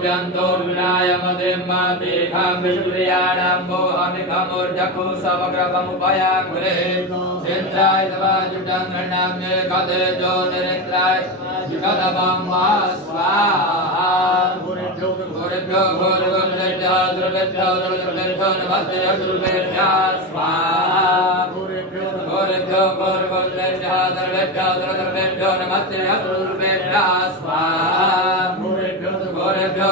Yanto Vinaya Madhima Dekham Vishpriyanam Mohamikamujaku Savagrapamupaya Kure Sindrai Davajutam Ranamye Kade Jo Nirintrai Jikadabam Swaha Muridyo Gurudya Druvitya Druvitya Namaste Druvitya Swaha Muridyo Gurudya Druvitya Druvitya Namaste Druvitya Swaha Muridyo Gurudya